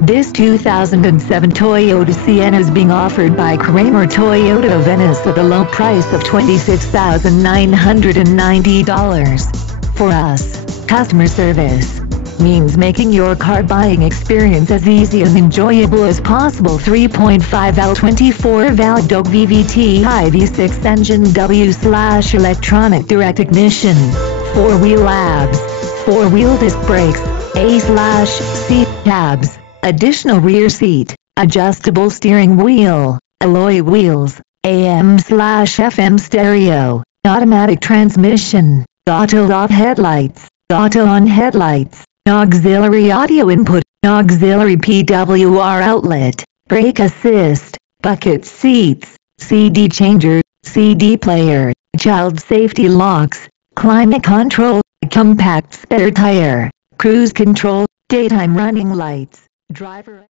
This 2007 Toyota Sienna is being offered by Kramer Toyota of Venice at a low price of $26,990. For us, customer service means making your car buying experience as easy and enjoyable as possible. 3.5L 24-valve VVT high V6 engine W/electronic direct ignition, 4-wheel ABS, 4-wheel disc brakes, A/C tabs, additional rear seat, adjustable steering wheel, alloy wheels, AM/FM stereo, automatic transmission, auto-off headlights, auto-on headlights, auxiliary audio input, auxiliary PWR outlet, brake assist, bucket seats, CD changer, CD player, child safety locks, climate control, compact spare tire, cruise control, daytime running lights, driver